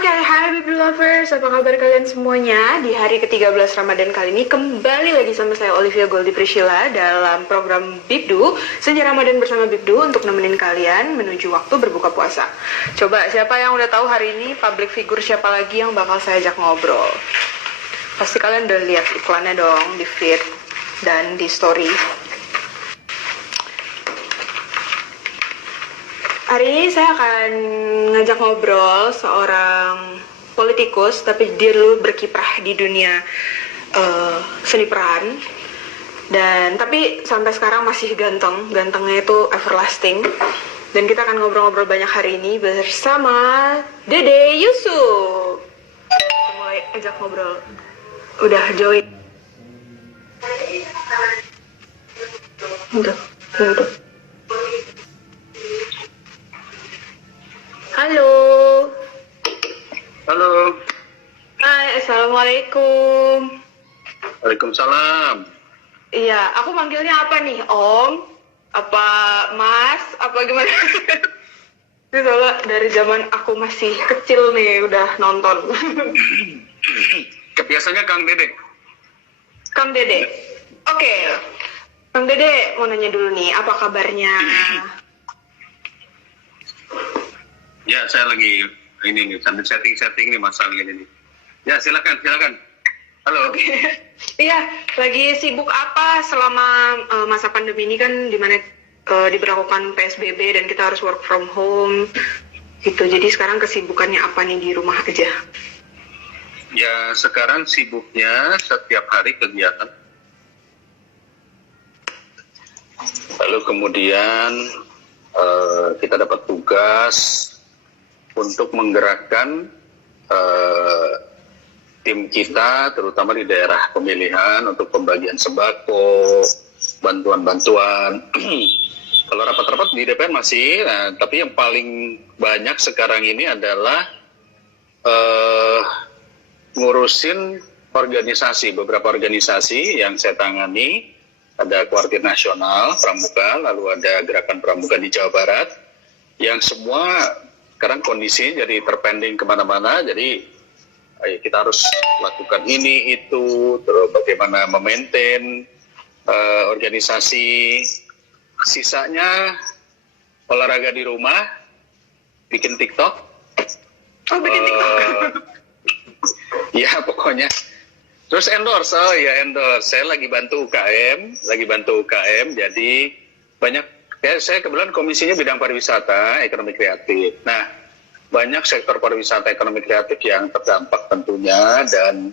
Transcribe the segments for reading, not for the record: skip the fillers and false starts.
Oke, hai Baby Lovers, apa kabar kalian semuanya? Di hari ke-13 Ramadan kali ini kembali lagi sama saya Olivia Goldi Priscilla dalam program Bibdu, Senja Ramadan bersama Bibdu untuk nemenin kalian menuju waktu berbuka puasa. Coba siapa yang udah tahu hari ini public figure siapa lagi yang bakal saya ajak ngobrol? Pasti kalian udah lihat iklannya dong di feed dan di story. Hari ini saya akan ngajak ngobrol seorang politikus, tapi dia dulu berkiprah di dunia seni peran. Tapi sampai sekarang masih gantengnya itu everlasting. Dan kita akan ngobrol-ngobrol banyak hari ini bersama Dede Yusuf. Kita mulai ajak ngobrol. Udah join. Udah. Halo. Halo. Hai, assalamualaikum. Waalaikumsalam. Iya, aku manggilnya apa nih, Om? Apa Mas? Apa gimana? Ini soalnya dari zaman aku masih kecil nih udah nonton. Kebiasaannya Kang Dede. Kang Dede. Oke. Kang Dede mau nanya dulu nih, apa kabarnya? Ya, saya lagi ini nih, sambil setting nih masalah ini. Ya, silakan. Halo. Iya, lagi sibuk apa selama masa pandemi ini kan dimana diberlakukan PSBB dan kita harus work from home gitu. Jadi sekarang kesibukannya apa nih di rumah aja? Ya, sekarang sibuknya setiap hari kegiatan. Lalu kemudian kita dapat tugas untuk menggerakkan tim kita, terutama di daerah pemilihan untuk pembagian sembako, bantuan-bantuan. Kalau rapat-rapat di DPR masih, tapi yang paling banyak sekarang ini adalah ngurusin organisasi, beberapa organisasi yang saya tangani. Ada Kuartir Nasional Pramuka, lalu ada Gerakan Pramuka di Jawa Barat, yang semua sekarang kondisi jadi terpending kemana-mana, jadi kita harus lakukan ini, itu, terus bagaimana memaintain organisasi. Sisanya olahraga di rumah, bikin TikTok. Oh, bikin TikTok. Ya, pokoknya. Terus endorse, saya lagi bantu UKM, jadi banyak. Ya, saya kebetulan komisinya bidang pariwisata, ekonomi kreatif. Nah, banyak sektor pariwisata, ekonomi kreatif yang terdampak tentunya, dan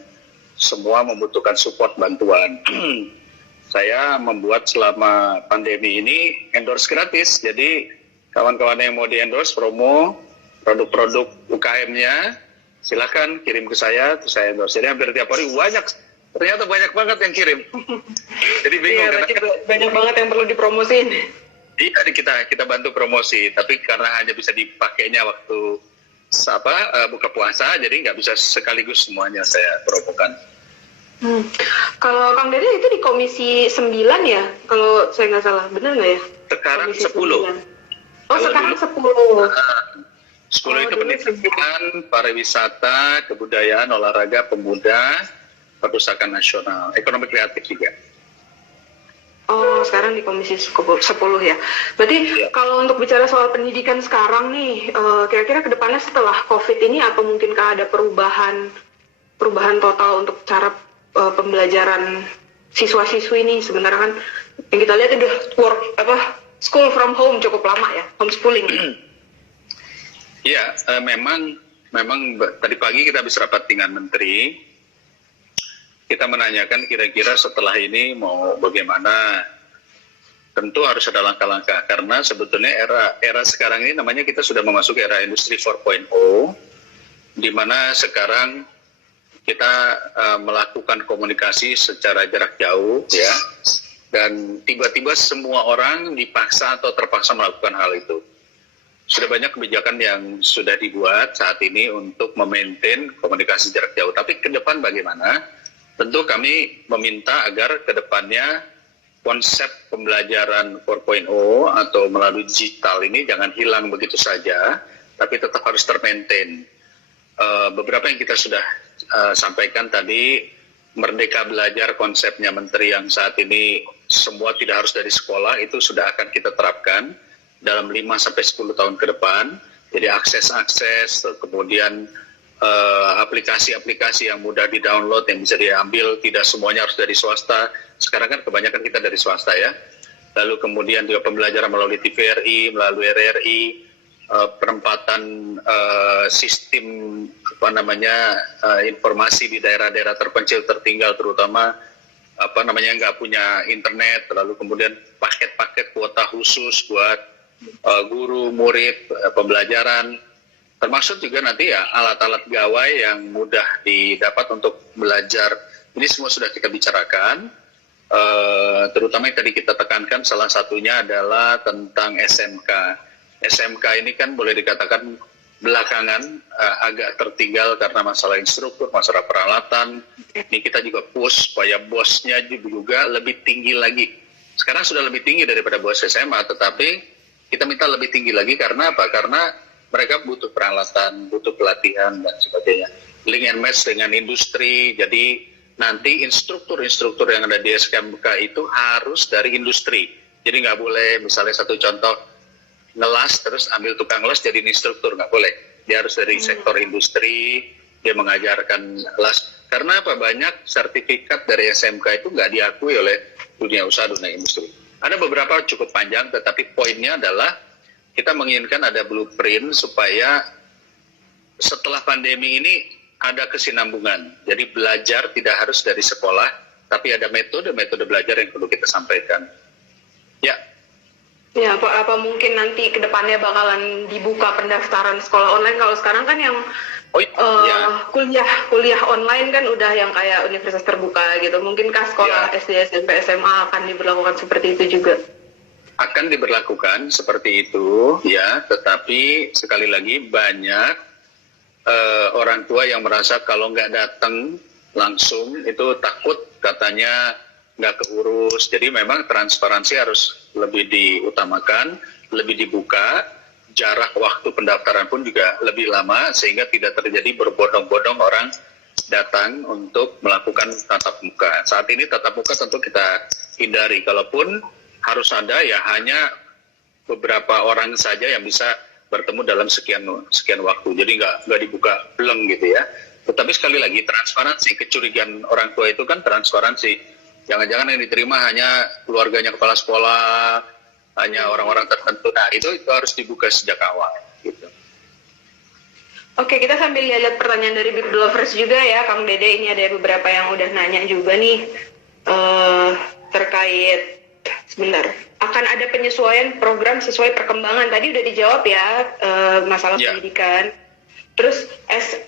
semua membutuhkan support bantuan. Saya membuat selama pandemi ini endorse gratis, jadi kawan-kawan yang mau di-endorse, promo, produk-produk UKM-nya, silakan kirim ke saya, terus saya endorse. Jadi hampir tiap hari ternyata banyak banget yang kirim. Jadi bingung, banyak banget yang perlu dipromosin. Iya, kita bantu promosi, tapi karena hanya bisa dipakainya waktu buka puasa, jadi nggak bisa sekaligus semuanya saya promokan. Kalau Kang Dede itu di Komisi 9 ya, kalau saya nggak salah, benar nggak ya? Sekarang Komisi 10. 9. Oh, sekarang 10. 10 itu pendidikan, pariwisata, kebudayaan, olahraga, pemuda, perpustakaan nasional, ekonomi kreatif juga. Oh, sekarang di Komisi 10 ya. Berarti ya, kalau untuk bicara soal pendidikan sekarang nih, kira-kira kedepannya setelah COVID ini apa mungkinkah ada perubahan total untuk cara pembelajaran siswa-siswi ini? Sebenarnya kan yang kita lihat udah school from home cukup lama ya, homeschooling. Iya, memang tadi pagi kita habis rapat dengan Menteri. Kita menanyakan kira-kira setelah ini mau bagaimana. Tentu harus ada langkah-langkah, karena sebetulnya era sekarang ini namanya kita sudah memasuki era industri 4.0, di mana sekarang kita melakukan komunikasi secara jarak jauh, ya, dan tiba-tiba semua orang dipaksa atau terpaksa melakukan hal itu. Sudah banyak kebijakan yang sudah dibuat saat ini untuk memaintain komunikasi jarak jauh, tapi ke depan bagaimana? Tentu kami meminta agar ke depannya konsep pembelajaran 4.0 atau melalui digital ini jangan hilang begitu saja, tapi tetap harus termaintain. beberapa yang kita sudah sampaikan tadi, Merdeka Belajar konsepnya Menteri yang saat ini semua tidak harus dari sekolah, itu sudah akan kita terapkan dalam 5-10 tahun ke depan. Jadi akses-akses, kemudian aplikasi-aplikasi yang mudah di-download, yang bisa diambil, tidak semuanya harus dari swasta. Sekarang kan kebanyakan kita dari swasta ya. Lalu kemudian juga pembelajaran melalui TVRI, melalui RRI, perempatan sistem informasi di daerah-daerah terpencil tertinggal, terutama nggak punya internet, lalu kemudian paket-paket kuota khusus buat guru, murid, pembelajaran, termasuk juga nanti ya alat-alat gawai yang mudah didapat untuk belajar. Ini semua sudah kita bicarakan, terutama yang tadi kita tekankan salah satunya adalah tentang SMK. SMK ini kan boleh dikatakan belakangan agak tertinggal karena masalah instruktur, masalah peralatan. Ini kita juga push supaya bosnya juga lebih tinggi lagi. Sekarang sudah lebih tinggi daripada bos SMA, tetapi kita minta lebih tinggi lagi karena apa? Karena mereka butuh peralatan, butuh pelatihan dan sebagainya. Link and match dengan industri. Jadi nanti instruktur-instruktur yang ada di SMK itu harus dari industri. Jadi nggak boleh, misalnya satu contoh, ngelas terus ambil tukang les jadi instruktur, nggak boleh. Dia harus dari sektor industri, dia mengajarkan las. Karena apa? Banyak sertifikat dari SMK itu nggak diakui oleh dunia usaha, dunia industri. Ada beberapa cukup panjang, tetapi poinnya adalah kita menginginkan ada blueprint supaya setelah pandemi ini ada kesinambungan. Jadi belajar tidak harus dari sekolah, tapi ada metode-metode belajar yang perlu kita sampaikan. Ya. Ya, apa mungkin nanti ke depannya bakalan dibuka pendaftaran sekolah online? Kalau sekarang kan yang kuliah online kan udah yang kayak universitas terbuka gitu. Mungkinkah sekolah SD, SMP, SMA akan diberlakukan seperti itu juga? Akan diberlakukan seperti itu, ya. Tetapi sekali lagi banyak orang tua yang merasa kalau nggak datang langsung itu takut katanya nggak keurus. Jadi memang transparansi harus lebih diutamakan, lebih dibuka, jarak waktu pendaftaran pun juga lebih lama sehingga tidak terjadi berbondong-bondong orang datang untuk melakukan tatap muka. Saat ini tatap muka tentu kita hindari, kalaupun harus ada ya hanya beberapa orang saja yang bisa bertemu dalam sekian waktu. Jadi nggak dibuka bleng gitu ya. Tetapi sekali lagi transparansi, kecurigaan orang tua itu kan transparansi. Jangan-jangan yang diterima hanya keluarganya kepala sekolah, hanya orang-orang tertentu. Nah, itu harus dibuka sejak awal. Gitu. Oke, kita sambil lihat pertanyaan dari Big Lovers juga ya, Kang Dede. Ini ada beberapa yang udah nanya juga nih terkait, sebentar, akan ada penyesuaian program sesuai perkembangan. Tadi udah dijawab ya, masalah pendidikan. Terus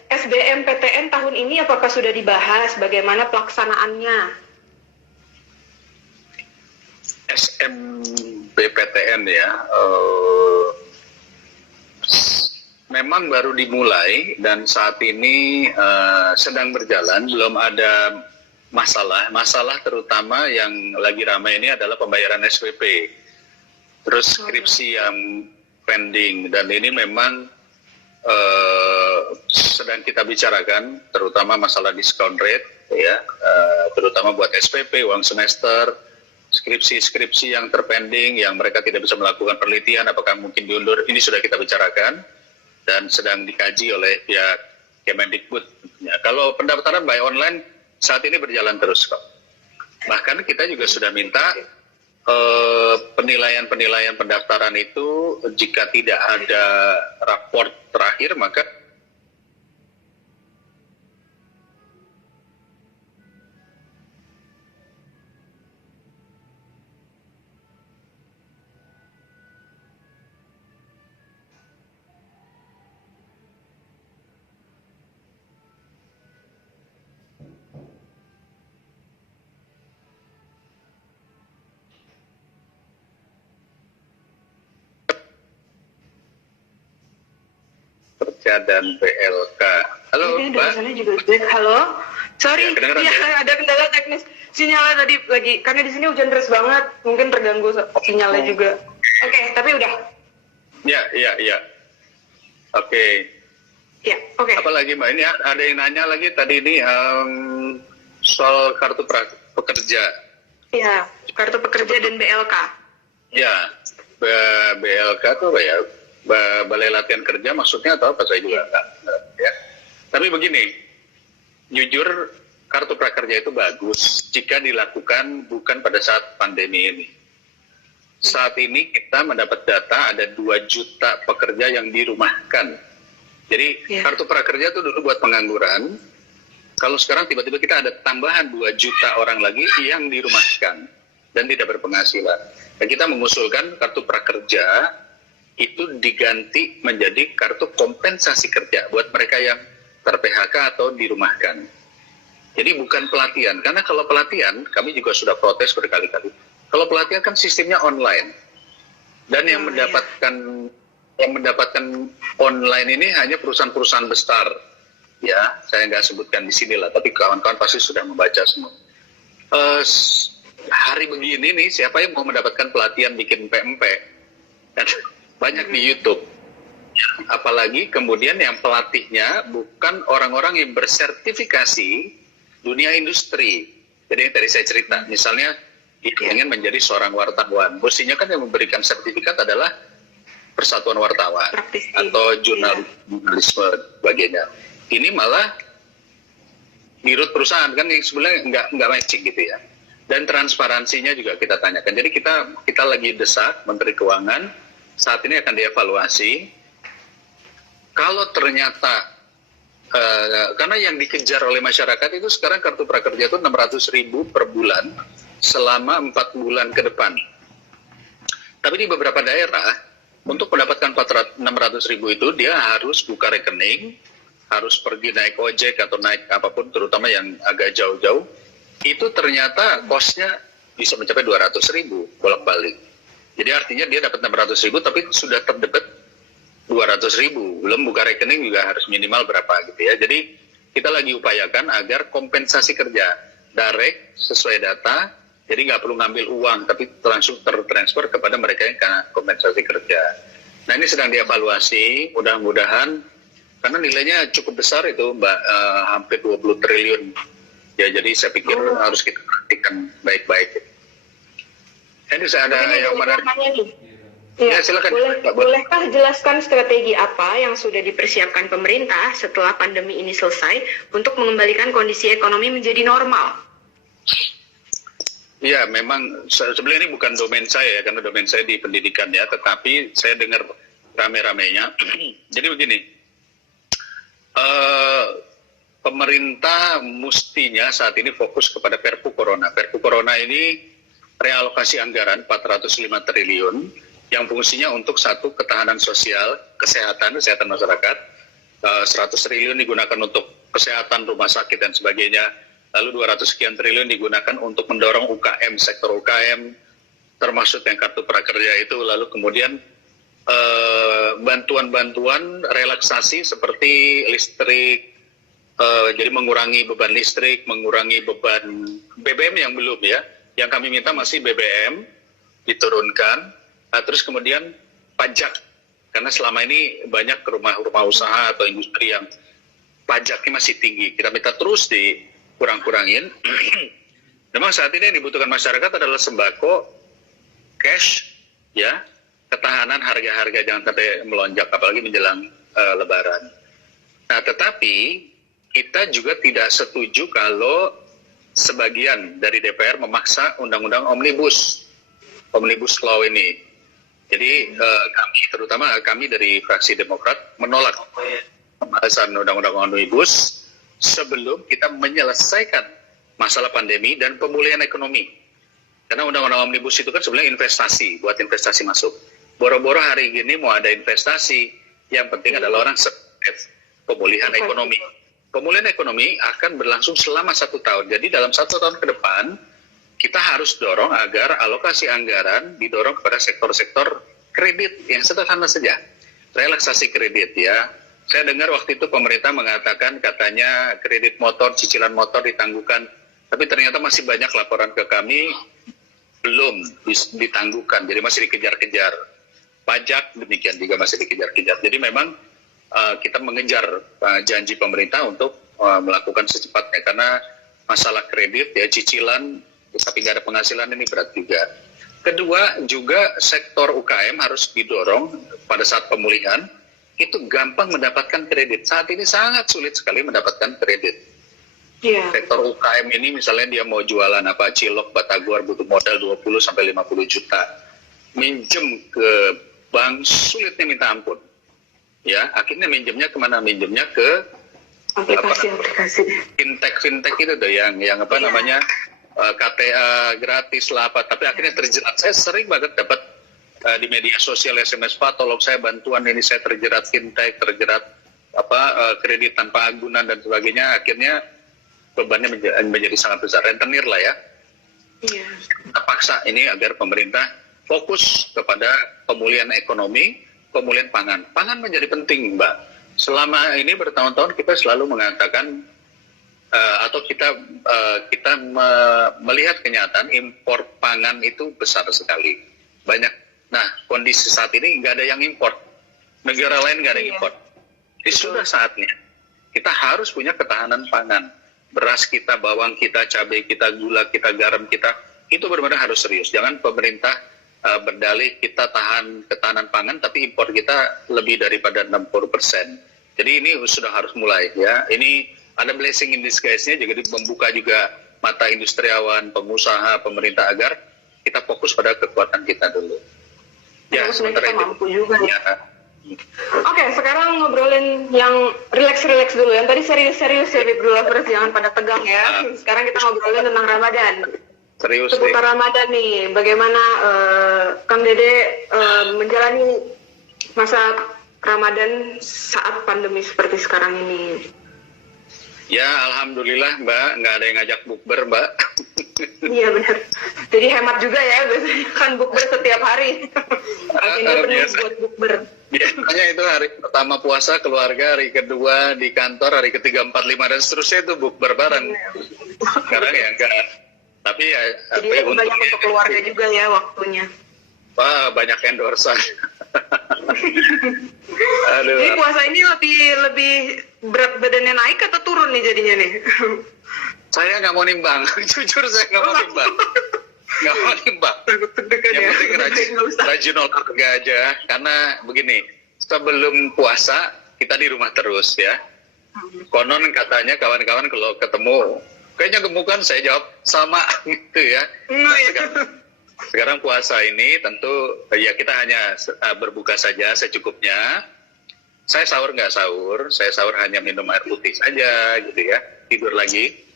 SBMPTN tahun ini apakah sudah dibahas? Bagaimana pelaksanaannya? SMBPTN ya, memang baru dimulai dan saat ini sedang berjalan, belum ada masalah terutama yang lagi ramai ini adalah pembayaran SPP, terus skripsi yang pending, dan ini memang sedang kita bicarakan, terutama masalah discount rate ya, terutama buat SPP, uang semester, skripsi yang terpending, yang mereka tidak bisa melakukan penelitian, apakah mungkin diundur, ini sudah kita bicarakan dan sedang dikaji oleh pihak Kemendikbud. Ya, kalau pendaftaran by online saat ini berjalan terus kok. Bahkan kita juga sudah minta penilaian pendaftaran itu jika tidak ada raport terakhir maka dan PLK. Halo, Mbak. Halo. Sorry, ya, ada kendala teknis. Sinyalnya tadi lagi, karena di sini hujan deras banget, mungkin terganggu sinyalnya juga. Oke, tapi udah. Ya. Oke. Ya, oke. Apalagi Mbak, ini ada yang nanya lagi tadi ini soal kartu pekerja. Ya, kartu pekerja dan BLK. Ya, BLK itu apa ya? Balai Latihan Kerja maksudnya atau apa, saya juga nggak ya. Tapi begini, jujur kartu prakerja itu bagus jika dilakukan bukan pada saat pandemi ini. Saat ini kita mendapat data ada 2 juta pekerja yang dirumahkan. Jadi kartu prakerja itu dulu buat pengangguran. Kalau sekarang tiba-tiba kita ada tambahan 2 juta orang lagi yang dirumahkan dan tidak berpenghasilan. Dan kita mengusulkan kartu prakerja itu diganti menjadi kartu kompensasi kerja buat mereka yang ter-PHK atau dirumahkan. Jadi bukan pelatihan, karena kalau pelatihan kami juga sudah protes berkali-kali. Kalau pelatihan kan sistemnya online, dan yang mendapatkan online ini hanya perusahaan-perusahaan besar. Ya, saya nggak sebutkan di sini lah, tapi kawan-kawan pasti sudah membaca semua. Hari begini nih, siapa yang mau mendapatkan pelatihan bikin PMP? Banyak di YouTube. Apalagi kemudian yang pelatihnya bukan orang-orang yang bersertifikasi dunia industri. Jadi yang tadi saya cerita, misalnya ingin menjadi seorang wartawan, mestinya kan yang memberikan sertifikat adalah Persatuan Wartawan atau jurnalisme sebagainya. Ini malah dirut perusahaan, kan yang sebenarnya nggak matching gitu ya. Dan transparansinya juga kita tanyakan. Jadi kita lagi desak Menteri Keuangan, saat ini akan dievaluasi. Kalau ternyata karena yang dikejar oleh masyarakat itu sekarang kartu prakerja itu 600.000 per bulan selama 4 bulan ke depan. Tapi di beberapa daerah untuk mendapatkan 600.000 itu dia harus buka rekening, harus pergi naik ojek atau naik apapun, terutama yang agak jauh-jauh. Itu ternyata kosnya bisa mencapai 200.000 bolak-balik. Jadi artinya dia dapat 600.000 tapi sudah terdebet 200.000, belum buka rekening juga harus minimal berapa gitu ya. Jadi kita lagi upayakan agar kompensasi kerja direct sesuai data, jadi nggak perlu ngambil uang tapi langsung tertransfer kepada mereka yang kena kompensasi kerja. Nah ini sedang dievaluasi, mudah-mudahan karena nilainya cukup besar itu Mbak, hampir 20 triliun. Ya jadi saya pikir harus kita perhatikan baik-baik. Ini saya ada yang menarik. Ya, silakan. Bolehkah jelaskan strategi apa yang sudah dipersiapkan pemerintah setelah pandemi ini selesai untuk mengembalikan kondisi ekonomi menjadi normal? Ya, memang sebenarnya ini bukan domain saya, karena domain saya di pendidikan ya, tetapi saya dengar rame-ramenya. Jadi begini, pemerintah mestinya saat ini fokus kepada Perpu Corona. Perpu Corona ini realokasi anggaran 405 triliun, yang fungsinya untuk satu ketahanan sosial, kesehatan masyarakat, 100 triliun digunakan untuk kesehatan, rumah sakit dan sebagainya, lalu 200 sekian triliun digunakan untuk mendorong UKM, sektor UKM, termasuk yang kartu prakerja itu, lalu kemudian bantuan-bantuan relaksasi seperti listrik, jadi mengurangi beban listrik, mengurangi beban BBM yang belum ya, yang kami minta masih BBM diturunkan. Terus kemudian pajak, karena selama ini banyak rumah-rumah usaha atau industri yang pajaknya masih tinggi. Kita minta terus dikurang-kurangin. Memang saat ini yang dibutuhkan masyarakat adalah sembako, cash, ya, ketahanan harga-harga jangan sampai melonjak, apalagi menjelang Lebaran. Nah, tetapi kita juga tidak setuju kalau sebagian dari DPR memaksa undang-undang omnibus law ini. Jadi kami, terutama kami dari fraksi Demokrat, menolak pembahasan undang-undang omnibus sebelum kita menyelesaikan masalah pandemi dan pemulihan ekonomi. Karena undang-undang omnibus itu kan sebenarnya investasi, buat investasi masuk. Boro-boro hari ini mau ada investasi, yang penting adalah orang pemulihan ekonomi. Pemulihan ekonomi akan berlangsung selama 1 tahun. Jadi dalam 1 tahun ke depan, kita harus dorong agar alokasi anggaran didorong kepada sektor-sektor kredit yang sederhana saja. Relaksasi kredit ya. Saya dengar waktu itu pemerintah mengatakan katanya kredit motor, cicilan motor ditangguhkan. Tapi ternyata masih banyak laporan ke kami belum ditangguhkan. Jadi masih dikejar-kejar. Pajak demikian juga masih dikejar-kejar. Jadi memang kita mengejar janji pemerintah untuk melakukan secepatnya, karena masalah kredit ya, cicilan tapi nggak ada penghasilan ini berat juga. Kedua juga sektor UKM harus didorong pada saat pemulihan itu gampang mendapatkan kredit. Saat ini sangat sulit sekali mendapatkan kredit. Iya. Sektor UKM ini misalnya dia mau jualan cilok, batagor, butuh modal 20 sampai 50 juta. Minjem ke bank sulitnya minta ampun. Ya, akhirnya minjemnya kemana? Minjemnya ke aplikasi. Fintech itu tuh yang namanya KTA gratis lah apa, tapi akhirnya terjerat. Saya sering banget dapat di media sosial SMS, Pak tolong saya bantuan ini, saya terjerat fintech, terjerat kredit tanpa agunan dan sebagainya. Akhirnya bebannya menjadi sangat besar, rentenir lah ya. Iya. Kita paksa ini agar pemerintah fokus kepada pemulihan ekonomi, pemulihan pangan. Pangan menjadi penting, Mbak. Selama ini bertahun-tahun kita selalu mengatakan atau kita melihat kenyataan impor pangan itu besar sekali, banyak. Nah, kondisi saat ini nggak ada yang impor, negara lain nggak ada yang impor. Jadi sudah saatnya kita harus punya ketahanan pangan. Beras kita, bawang kita, cabai kita, gula kita, garam kita, itu benar-benar harus serius. Jangan pemerintah berdalih kita tahan ketahanan pangan, tapi impor kita lebih daripada 60%. Jadi ini sudah harus mulai ya. Ini ada blessing in disguise-nya, jadi membuka juga mata industriawan, pengusaha, pemerintah agar kita fokus pada kekuatan kita dulu. Ya, sementara itu mampu juga ya. Ya. Oke, sekarang ngobrolin yang relax dulu. Yang tadi serius-serius ya, Bib Lovers, jangan pada tegang ya. Sekarang kita ngobrolin tentang Ramadan. Serius seputar Ramadan nih, bagaimana Kang Dede menjalani masa Ramadan saat pandemi seperti sekarang ini? Ya, alhamdulillah Mbak, nggak ada yang ngajak bukber Mbak. Iya benar. Jadi hemat juga ya, biasanya kan bukber setiap hari. Akhirnya penuh buat bukber. Biasanya itu hari pertama puasa keluarga, hari kedua di kantor, hari ketiga, 4, 5 dan seterusnya itu bukber bareng. Sekarang ya enggak. Tapi ya. Jadi banyak untuk keluarga juga ya waktunya. Wah, banyak endorse. Aduh. Jadi puasa ini lebih berat badannya naik atau turun nih jadinya nih? Saya nggak mau nimbang, jujur saya nggak mau nimbang. Nggak mau nimbang. Yang penting rajin olahraga aja. Karena begini, sebelum puasa kita di rumah terus ya. Konon katanya kawan-kawan kalau ketemu, kayaknya gemukan, saya jawab sama gitu ya. Nah, sekarang puasa ini tentu ya kita hanya berbuka saja secukupnya. Saya sahur nggak sahur, saya sahur hanya minum air putih saja gitu ya, tidur lagi.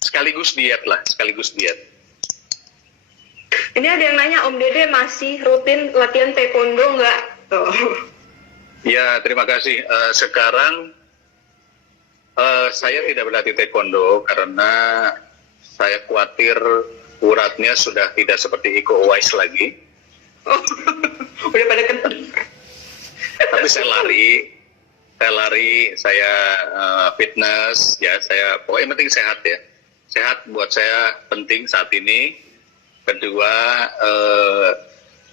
Sekaligus diet lah, sekaligus diet. Ini ada yang nanya, Om Dede masih rutin latihan taekwondo nggak? Ya, terima kasih. Sekarang saya tidak berlatih taekwondo karena saya khawatir uratnya sudah tidak seperti Iko Uwais lagi. Oh, udah pada kentut. Tapi saya lari, saya fitness, ya saya pokoknya yang penting sehat ya. Sehat buat saya penting saat ini. Kedua,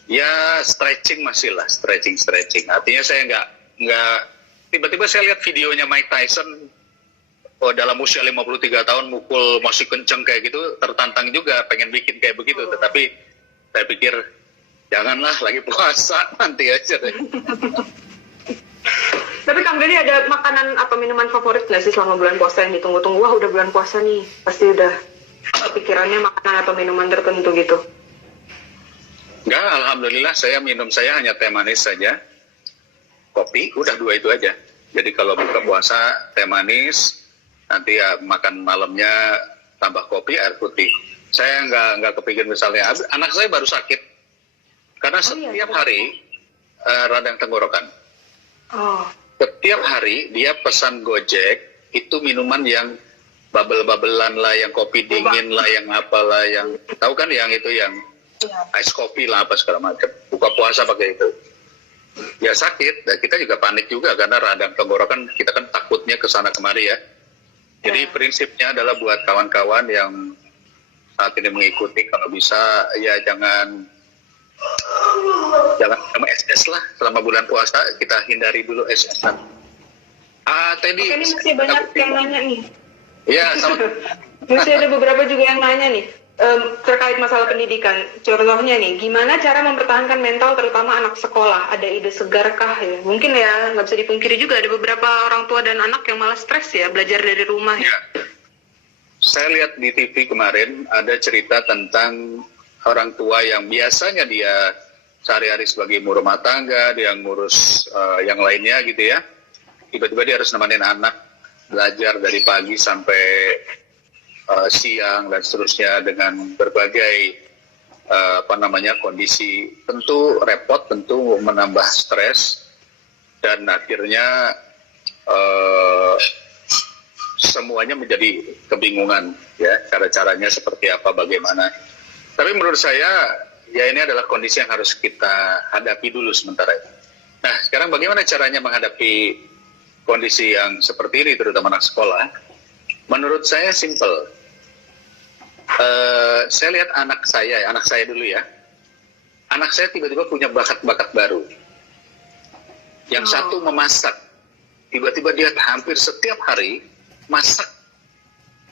ya stretching masih lah, stretching. Artinya saya nggak tiba-tiba saya lihat videonya Mike Tyson. Oh, dalam usia 53 tahun mukul masih kenceng kayak gitu, tertantang juga pengen bikin kayak begitu. Tetapi saya pikir janganlah, lagi puasa, nanti aja deh. Tapi Kang Dede ada makanan atau minuman favorit nggak sih selama bulan puasa yang ditunggu-tunggu? Wah, udah bulan puasa nih, pasti udah pikirannya makanan atau minuman tertentu gitu. Enggak, alhamdulillah saya hanya teh manis saja. Kopi, udah 2 itu aja. Jadi kalau buka puasa teh manis, nanti ya makan malamnya tambah kopi, air putih. Saya nggak kepikir misalnya, anak saya baru sakit karena setiap hari radang tenggorokan. Oh. Setiap hari dia pesan Gojek itu minuman yang bubble-bubblean lah, yang kopi dingin lah, yang apalah, yang tahu kan, yang itu yang ice coffee lah apa segala macam. Buka puasa pakai itu. Ya sakit, dan kita juga panik juga karena radang tenggorokan, kita kan takutnya kesana kemari ya. Jadi prinsipnya adalah buat kawan-kawan yang saat ini mengikuti, kalau bisa ya jangan sama SS lah selama bulan puasa, kita hindari dulu SS-an. Teddy. Oke, ini masih banyak yang nanya nih. Iya, sama. Masih ada beberapa juga yang nanya nih terkait masalah pendidikan. Contohnya nih, gimana cara mempertahankan mental terutama anak sekolah? Ada ide segarkah ya? Mungkin ya nggak bisa dipungkiri juga ada beberapa orang tua dan anak yang malah stres ya belajar dari rumah ya. Saya lihat di TV kemarin ada cerita tentang orang tua yang biasanya dia sehari-hari sebagai ibu rumah tangga, dia ngurus yang lainnya gitu ya. Tiba-tiba dia harus nemenin anak belajar dari pagi sampai siang dan seterusnya dengan berbagai kondisi. Tentu repot, tentu menambah stres dan akhirnya semuanya menjadi kebingungan ya, cara-caranya seperti apa, bagaimana. Tapi menurut saya ya ini adalah kondisi yang harus kita hadapi dulu sementara ini. Nah, sekarang bagaimana caranya menghadapi kondisi yang seperti ini terutama anak sekolah? Menurut saya simple. Saya lihat anak saya dulu ya. Anak saya tiba-tiba punya bakat-bakat baru. Yang satu memasak. Tiba-tiba dia hampir setiap hari masak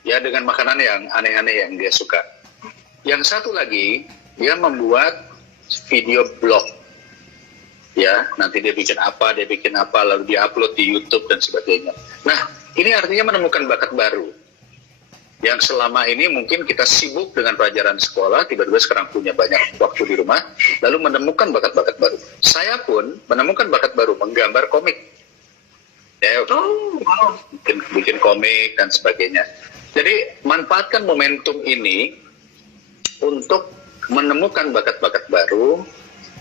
ya dengan makanan yang aneh-aneh yang dia suka. Yang satu lagi dia membuat video blog. Ya, nanti dia bikin apa, lalu dia upload di YouTube dan sebagainya. Nah, ini artinya menemukan bakat baru. Yang selama ini mungkin kita sibuk dengan pelajaran sekolah, tiba-tiba sekarang punya banyak waktu di rumah, lalu menemukan bakat-bakat baru. Saya pun menemukan bakat baru, menggambar komik. Ya, bikin komik dan sebagainya. Jadi, manfaatkan momentum ini untuk menemukan bakat-bakat baru.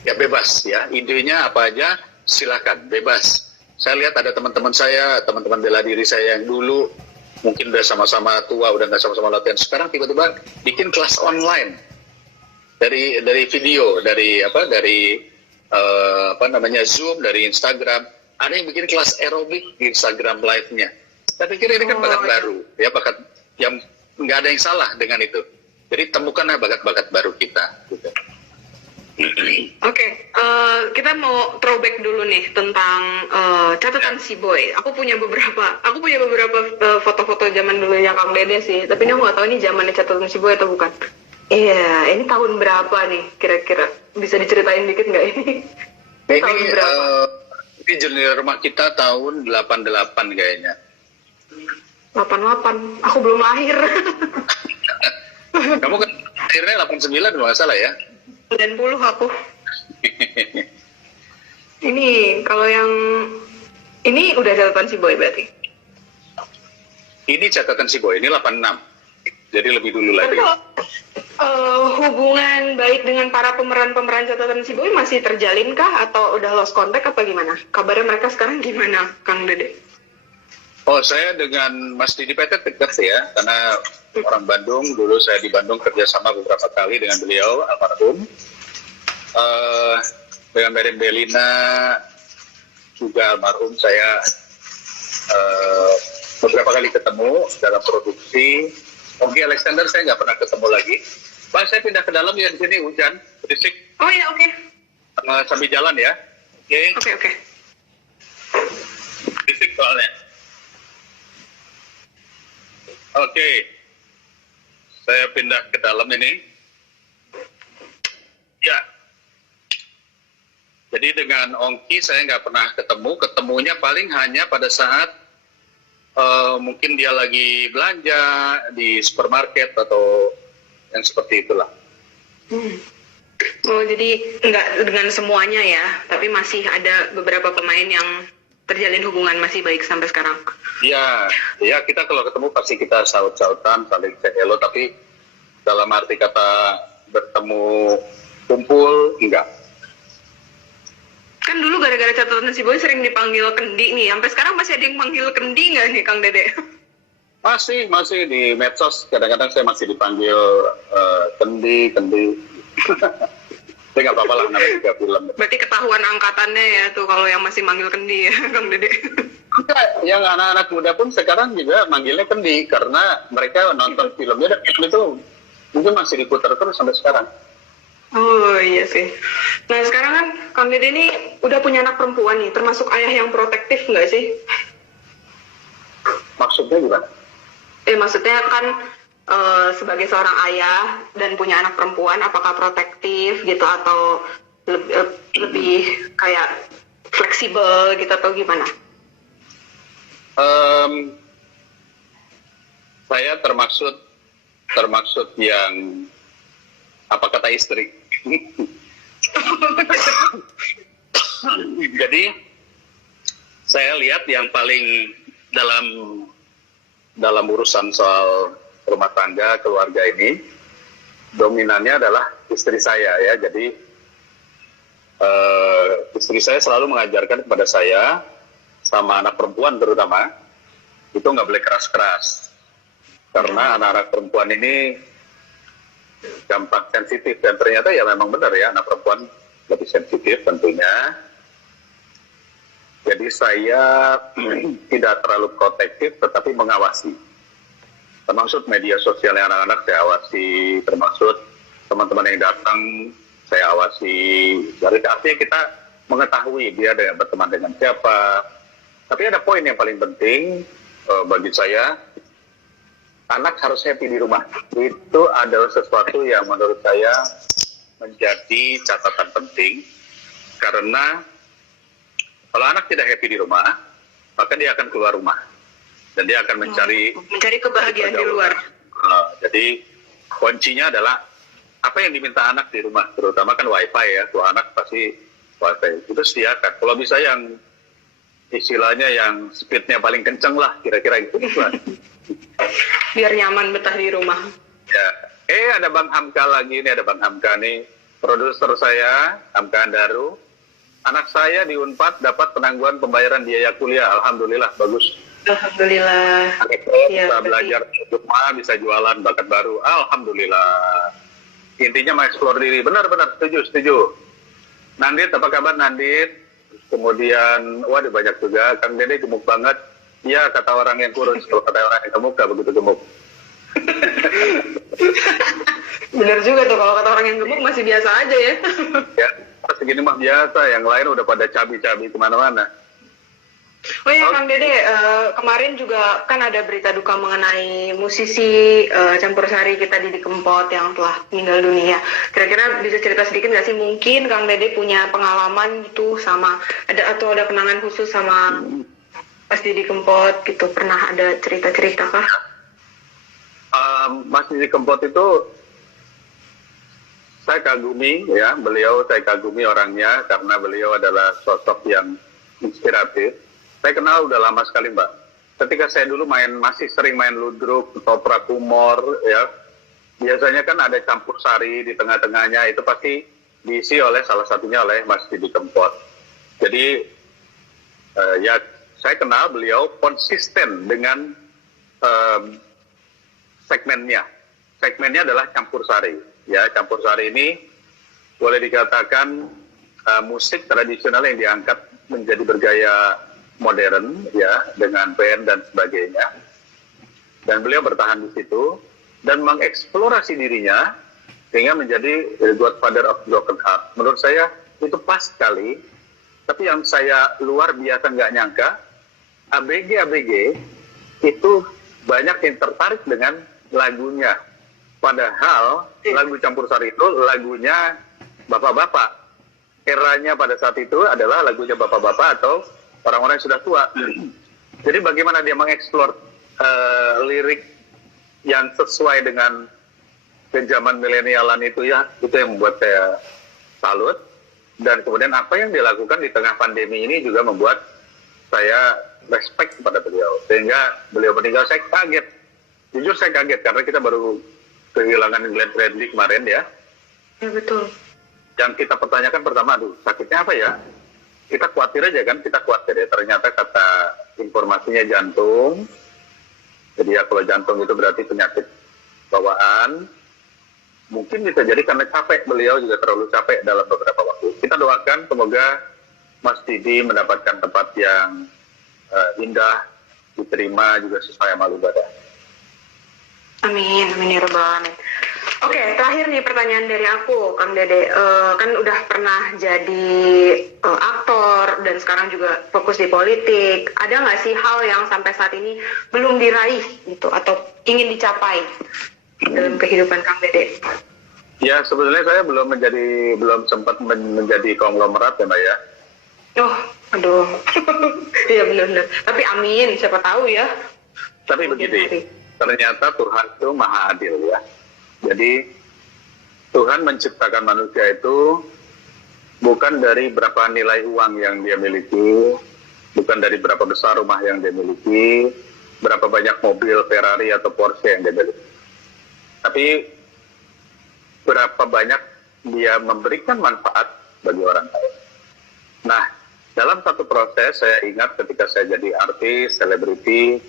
Ya bebas ya, idenya apa aja silakan, bebas. Saya lihat ada teman-teman saya, teman-teman bela diri saya yang dulu mungkin udah sama-sama tua, udah nggak sama-sama latihan, sekarang tiba-tiba bikin kelas online dari video, dari Zoom, dari Instagram. Ada yang bikin kelas aerobik di Instagram live-nya. Saya pikir ini kan bakat baru, ya bakat yang nggak ada yang salah dengan itu. Jadi temukanlah bakat-bakat baru kita. Gitu. Oke, kita mau throwback dulu nih tentang catatan si Boy. Aku punya beberapa foto-foto zaman dulu yang Kang Dede sih. Tapi ini aku nggak tahu ini zamannya catatan si Boy atau bukan. Iya, ini tahun berapa nih kira-kira? Bisa diceritain dikit nggak ini? Ini tahun berapa? Ini jendela rumah kita tahun 88 kayaknya. 88, aku belum lahir. Kamu kan akhirnya 89 kalau nggak salah ya? 90 aku. Ini kalau yang ini udah catatan si Boy berarti. Ini catatan si Boy, ini 86. Jadi lebih dulu lagi. Hubungan baik dengan para pemeran catatan si Boy masih terjalin kah atau udah lost contact apa gimana? Kabarnya mereka sekarang gimana, Kang Dede? Oh, saya dengan Mas Didi Petet dekat ya, karena orang Bandung, dulu saya di Bandung kerjasama beberapa kali dengan beliau, almarhum. Dengan Merin Belina, juga almarhum, saya beberapa kali ketemu dalam produksi. Ogi Alexander saya nggak pernah ketemu lagi. Pak, saya pindah ke dalam ya, di sini hujan, berisik. Oh ya, oke. Sambil jalan ya. Oke. Berisik soalnya. Oke. Saya pindah ke dalam ini. Ya. Jadi dengan Ongki saya nggak pernah ketemunya paling hanya pada saat mungkin dia lagi belanja di supermarket atau yang seperti itulah. Oh, jadi nggak dengan semuanya ya, tapi masih ada beberapa pemain yang terjalin hubungan masih baik sampai sekarang. Ya kita kalau ketemu pasti kita saut-sautan, saling say hello, tapi dalam arti kata bertemu kumpul, enggak. Kan dulu gara-gara catatan si Boy sering dipanggil Kendi nih, sampai sekarang masih ada yang manggil Kendi nggak nih, Kang Dede? Masih di medsos, kadang-kadang saya masih dipanggil Kendi. Tapi nggak apa-apa lah, namanya juga film. Berarti ketahuan angkatannya ya tuh kalau yang masih manggil Kendi ya, Kang Dede? Enggak, yang anak-anak muda pun sekarang juga manggilnya Kendi, karena mereka nonton filmnya, dan film itu mungkin masih diputar terus sampai sekarang. Oh iya sih. Nah sekarang kan Kang Dede ini udah punya anak perempuan nih, termasuk ayah yang protektif nggak sih? Maksudnya gimana? Maksudnya kan sebagai seorang ayah dan punya anak perempuan, apakah protektif gitu atau lebih kayak fleksibel gitu atau gimana? Saya termaksud yang apa kata istri. Jadi saya lihat yang paling dalam urusan soal rumah tangga keluarga ini dominannya adalah istri saya ya. Jadi istri saya selalu mengajarkan kepada saya sama anak perempuan terutama itu nggak boleh keras-keras karena anak-anak perempuan ini gampang sensitif dan ternyata ya memang benar ya anak perempuan lebih sensitif tentunya. Jadi saya tidak terlalu protektif tetapi mengawasi. Termasuk media sosialnya anak-anak saya awasi, termasuk teman-teman yang datang saya awasi. Jadi artinya kita mengetahui dia ada yang berteman dengan siapa. Tapi ada poin yang paling penting bagi saya, anak harus happy di rumah. Itu adalah sesuatu yang menurut saya menjadi catatan penting karena kalau anak tidak happy di rumah, maka dia akan keluar rumah dan dia akan mencari kebahagiaan di luar. Jadi kuncinya adalah apa yang diminta anak di rumah, terutama kan wifi ya. Kalau anak pasti wifi itu sediakan. Kalau bisa yang istilahnya yang speednya paling kenceng lah, kira-kira gitu lah. Biar nyaman betah di rumah. Ya. Ada Bang Hamka lagi nih, ada Bang Hamka nih, produser saya, Hamka Andaru. Anak saya di Unpad dapat penangguhan pembayaran biaya kuliah. Alhamdulillah, bagus. Alhamdulillah. Ya, bisa belajar di rumah, bisa jualan bakat baru. Alhamdulillah. Intinya mengeksplor diri. Benar-benar, setuju. Nandit, apa kabar Nandit? Kemudian, waduh banyak juga. Kang Dede gemuk banget. Iya, kata orang yang kurus. Kalau kata orang yang gemuk, gak begitu gemuk. Bener juga tuh, kalau kata orang yang gemuk masih biasa aja ya. Ya, segini mah biasa. Yang lain udah pada cabi-cabi kemana-mana. Oh ya, Kang Dede, kemarin juga kan ada berita duka mengenai musisi campur sari kita Didi Kempot yang telah meninggal dunia. Kira-kira bisa cerita sedikit nggak sih? Mungkin Kang Dede punya pengalaman gitu sama ada kenangan khusus sama Mas Didi Kempot gitu, pernah ada cerita-cerita kah? Mas Didi Kempot itu saya kagumi ya, saya kagumi orangnya karena beliau adalah sosok yang inspiratif. Saya kenal udah lama sekali Mbak. Ketika saya dulu masih sering main ludruk, toprak humor ya. Biasanya kan ada campur sari di tengah-tengahnya, itu pasti diisi oleh salah satunya oleh Mas Didi Kempot. Jadi ya saya kenal beliau konsisten dengan segmennya. Segmennya adalah campur sari. Ya, campur sari ini boleh dikatakan musik tradisional yang diangkat menjadi bergaya modern ya dengan band dan sebagainya. Dan beliau bertahan di situ dan mengeksplorasi dirinya sehingga menjadi Godfather of Broken Heart. Menurut saya itu pas sekali. Tapi yang saya luar biasa nggak nyangka, ABG itu banyak yang tertarik dengan lagunya. Padahal lagu campur sari itu lagunya bapak-bapak. Eranya pada saat itu adalah lagunya bapak-bapak atau orang-orang yang sudah tua. Jadi bagaimana dia mengeksplor lirik yang sesuai dengan zaman milenialan itu ya, itu yang membuat saya salut. Dan kemudian apa yang dilakukan di tengah pandemi ini juga membuat saya respect kepada beliau. Sehingga beliau meninggal, saya kaget. Jujur saya kaget karena kita baru kehilangan Glenn Fredly kemarin ya. Ya betul. Yang kita pertanyakan pertama, aduh sakitnya apa ya? Kita khawatir aja kan, kita khawatir ya. Ternyata kata informasinya jantung. Jadi ya kalau jantung itu berarti penyakit bawaan. Mungkin bisa jadi karena capek, beliau juga terlalu capek dalam beberapa waktu. Kita doakan semoga Mas Didi mendapatkan tempat yang indah, diterima juga sesuai amal ibadah. Amin ya rabbal alamin. Oke, terakhir nih pertanyaan dari aku, Kang Dede. Kan udah pernah jadi aktor dan sekarang juga fokus di politik. Ada nggak sih hal yang sampai saat ini belum diraih gitu atau ingin dicapai dalam kehidupan Kang Dede? Ya, sebetulnya saya belum sempat menjadi konglomerat ya, Mbak ya. Oh, aduh. Iya benar-benar. Tapi amin, siapa tahu ya. Tapi begini, ternyata Tuhan itu maha adil ya. Jadi Tuhan menciptakan manusia itu bukan dari berapa nilai uang yang dia miliki, bukan dari berapa besar rumah yang dia miliki, berapa banyak mobil Ferrari atau Porsche yang dia miliki. Tapi berapa banyak dia memberikan manfaat bagi orang lain. Nah, dalam satu proses saya ingat ketika saya jadi artis, selebriti,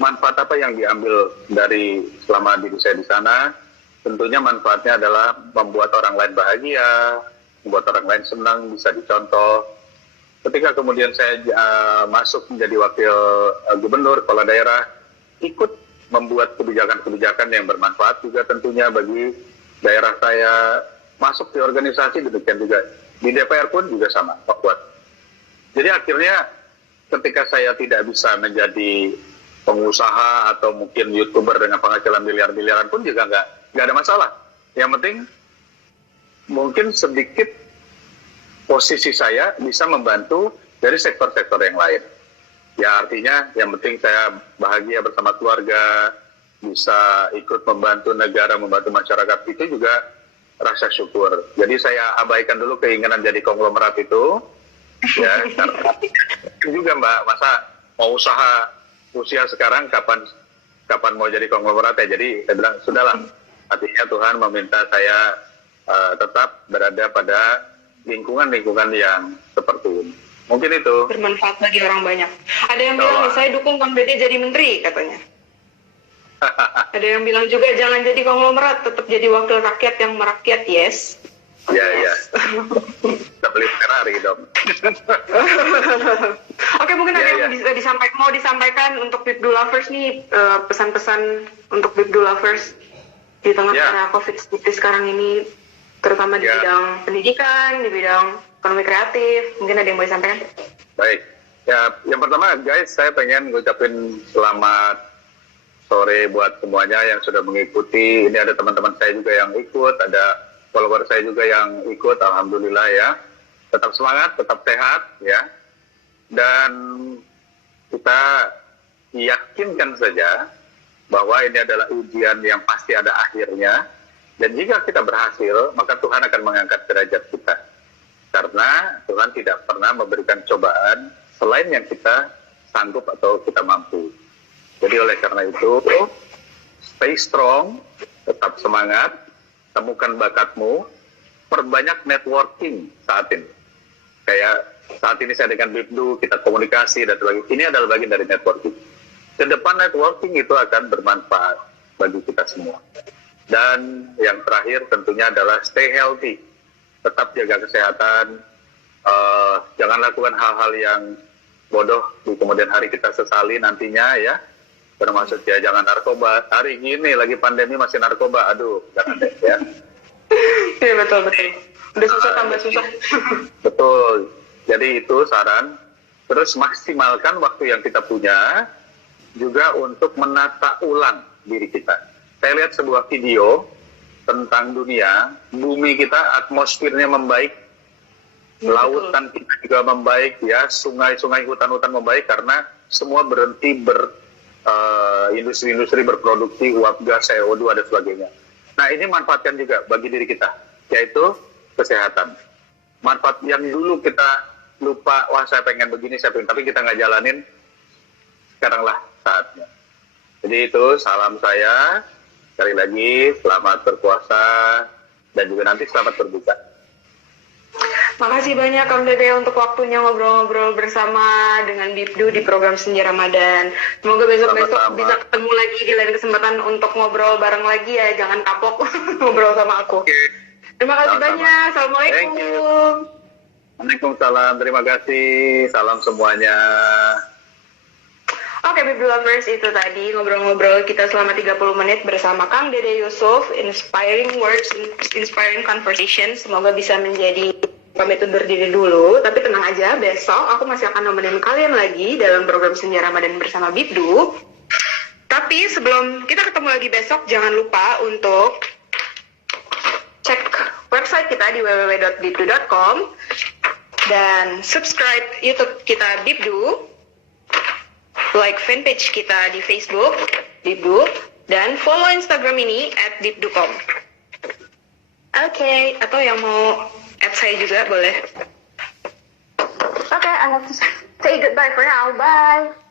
manfaat apa yang diambil dari selama diri saya di sana? Tentunya manfaatnya adalah membuat orang lain bahagia, membuat orang lain senang, bisa dicontoh. Ketika kemudian saya masuk menjadi wakil gubernur, kepala daerah, ikut membuat kebijakan-kebijakan yang bermanfaat juga tentunya bagi daerah saya. Masuk di organisasi demikian juga. Di DPR pun juga sama, Pak Buat. Jadi akhirnya ketika saya tidak bisa menjadi pengusaha atau mungkin YouTuber dengan penghasilan miliar-miliaran pun juga nggak ada masalah. Yang penting mungkin sedikit posisi saya bisa membantu dari sektor-sektor yang lain. Ya artinya yang penting saya bahagia bersama keluarga, bisa ikut membantu negara, membantu masyarakat, itu juga rasa syukur. Jadi saya abaikan dulu keinginan jadi konglomerat itu. Ya, karena juga Mbak, masa mau usaha usia sekarang kapan mau jadi konglomerat ya. Jadi saya bilang sudahlah, artinya Tuhan meminta saya tetap berada pada lingkungan-lingkungan yang seperti ini. Mungkin itu Bermanfaat bagi orang banyak. Ada yang bilang saya dukung Kang Dede jadi menteri katanya. Ada yang bilang juga jangan jadi konglomerat, tetap jadi wakil rakyat yang merakyat. Yes. Ya, ya. Kita beli Ferrari dong. Oke, mungkin ada Ya, yang mau disampaikan untuk Bibdu Lovers nih, pesan-pesan untuk Bibdu Lovers di tengah era COVID-19 sekarang ini, terutama di bidang pendidikan, di bidang ekonomi kreatif. Mungkin ada yang mau disampaikan? Baik. Ya, yang pertama guys, saya pengen ngucapin selamat sore buat semuanya yang sudah mengikuti. Ini ada teman-teman saya juga yang ikut, ada follower saya juga yang ikut, alhamdulillah ya. Tetap semangat, tetap sehat ya. Dan kita yakinkan saja bahwa ini adalah ujian yang pasti ada akhirnya. Dan jika kita berhasil, maka Tuhan akan mengangkat derajat kita. Karena Tuhan tidak pernah memberikan cobaan selain yang kita sanggup atau kita mampu. Jadi oleh karena itu, stay strong, tetap semangat, temukan bakatmu, perbanyak networking saat ini. Kayak saat ini saya dengan Bibdu, kita komunikasi dan sebagainya. Ini adalah bagian dari networking. Ke depan networking itu akan bermanfaat bagi kita semua. Dan yang terakhir tentunya adalah stay healthy. Tetap jaga kesehatan, jangan lakukan hal-hal yang bodoh di kemudian hari kita sesali nantinya ya. Termasuk ya jangan narkoba. Hari ini lagi pandemi masih narkoba, aduh jangan deh ya. Iya betul. Udah susah tambah susah. Betul. Jadi itu saran. Terus maksimalkan waktu yang kita punya juga untuk menata ulang diri kita. Saya lihat sebuah video tentang dunia, bumi kita atmosfernya membaik, lautan kita juga membaik, ya sungai-sungai, hutan-hutan membaik karena semua berhenti industri-industri berproduksi uap gas, CO2 dan sebagainya. Nah ini manfaatkan juga bagi diri kita, yaitu kesehatan. Manfaat yang dulu kita lupa, wah saya pengen begini, saya pengen, tapi kita nggak jalanin, sekaranglah saatnya. Jadi itu salam saya. Sekali lagi, selamat berpuasa dan juga nanti selamat berbuka. Makasih banyak Kang Dede untuk waktunya ngobrol-ngobrol bersama dengan Bibdu di program Senja Ramadan. Semoga besok-besok bisa ketemu lagi di lain kesempatan untuk ngobrol bareng lagi ya. Jangan kapok ngobrol sama aku. Terima kasih banyak. Assalamualaikum. Waalaikumsalam. Terima kasih. Salam semuanya. Oke, Bib Lovers, itu tadi ngobrol-ngobrol kita selama 30 menit bersama Kang Dede Yusuf, inspiring words, inspiring conversation. Semoga bisa menjadi pamit undur diri dulu, tapi tenang aja, besok aku masih akan nemenin kalian lagi dalam program Senja Ramadan bersama Bibdu. Tapi sebelum kita ketemu lagi besok, jangan lupa untuk cek website kita di www.bibdu.com dan subscribe YouTube kita Bibdu, like fanpage kita di Facebook Bibdu, dan follow Instagram ini @bibdu.com. Oke, atau yang mau add saya juga boleh. Oke, I have to say goodbye for now. Bye.